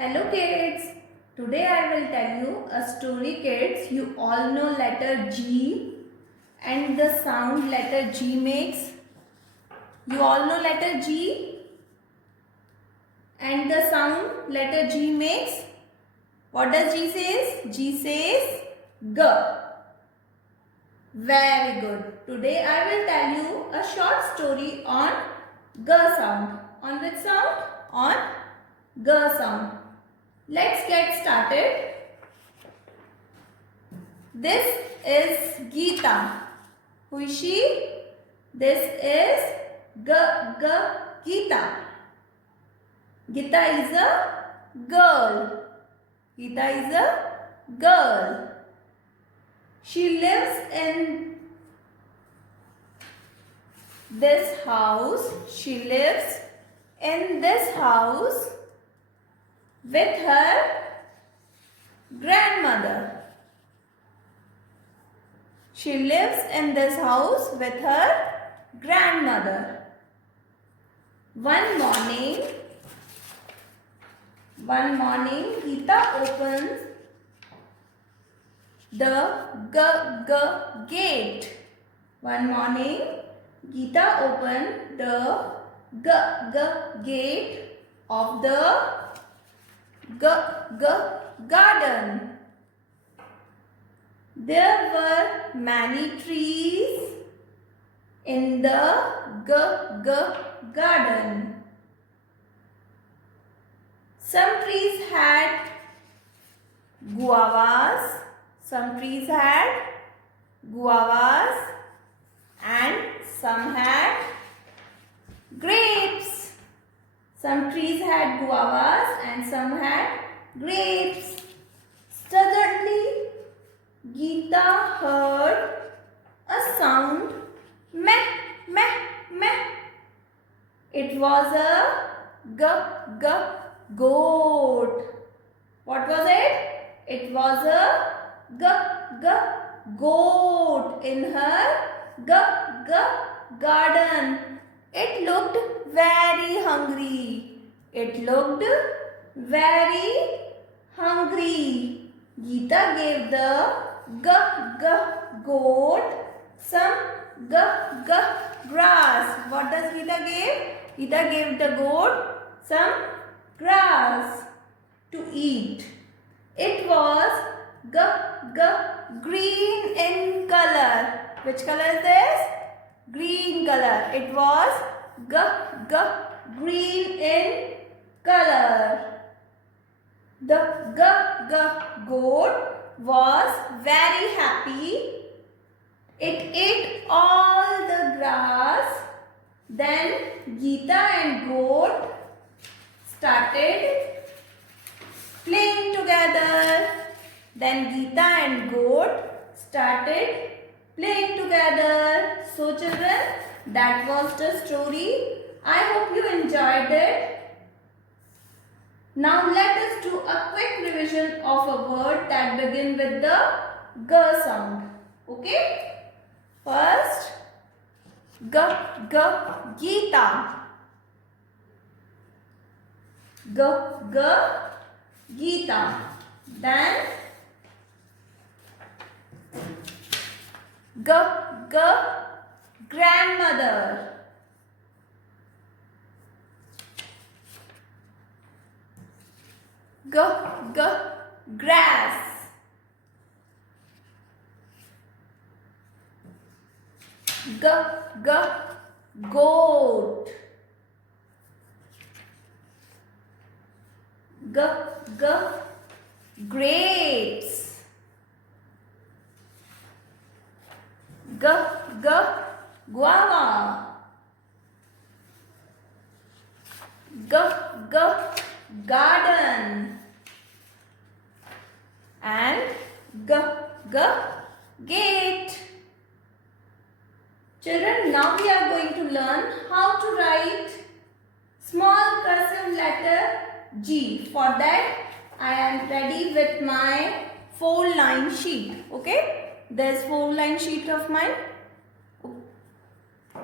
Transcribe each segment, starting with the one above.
Hello kids, today I will tell you a story kids. You all know letter G and the sound letter G makes. You all know letter G and the sound letter G makes. What does G says? G says G. Very good. Today I will tell you a short story on G sound. On which sound? On G sound. Let's get started. This is Geeta. Who is she? This is Geeta. Geeta is a girl. Geeta is a girl. She lives in this house. She lives in this house with her grandmother. She lives in this house with her grandmother. One morning, Geeta opens the gate. One morning, Geeta opened the gate of the garden. There were many trees in the garden. Some trees had guavas, and some had grapes. Some trees had guavas and some had grapes. Suddenly, Geeta heard a sound, meh, meh, meh. It was a goat. What was it? It was a goat in her garden. It looked very hungry. Geeta gave the goat some grass. What does Geeta give? Geeta gave the goat some grass to eat. It was green in color. Which color is this? Green color. It was green in color. The goat was very happy. It ate all the grass. Then Geeta and goat started playing together. So children, that was the story. I hope you enjoyed it. Now let us do a quick revision of a word that begin with the G sound. Okay? First, Geeta. Geeta. Then grandmother. Grass. Goat. Grapes. Guava. Garden. And gate. Children, now we are going to learn how to write small cursive letter G. For that, I am ready with my 4-line sheet. Okay? There's 4-line sheet of mine.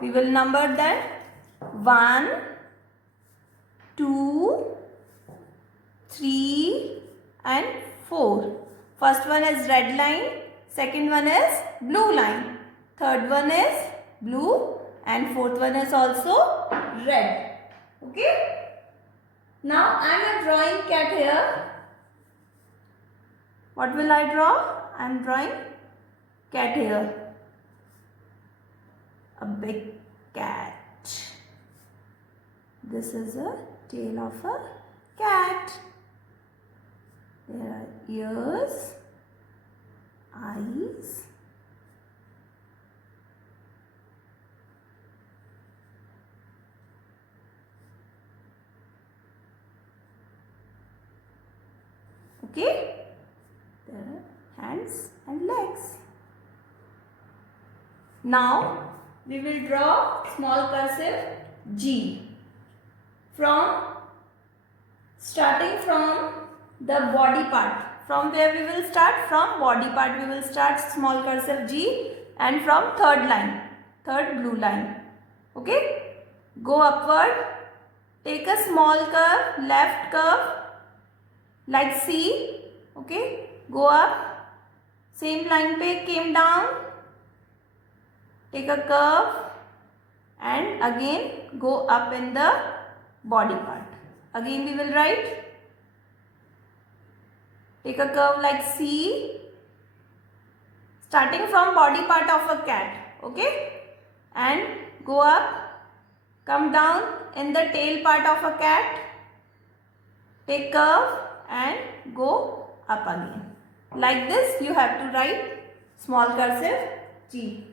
We will number that. 1, 2, 3 and 4. First one is red line, second one is blue line, third one is blue and fourth one is also red. Okay. Now I am drawing cat here. What will I draw? I am drawing cat here. A big cat. This is a tail of a cat. There are ears, eyes, okay, there are hands and legs. Now we will draw small cursive G starting from the body part. From where we will start? From body part we will start small cursive G, and from third blue line. Okay, go upward, take a small curve, left curve like C. Okay, go up, same line pe came down, take a curve and again go up in the body part. Again we will write, take a curve like C, starting from body part of a cat, okay, and go up, come down in the tail part of a cat, take curve and go up again. Like this you have to write small cursive G.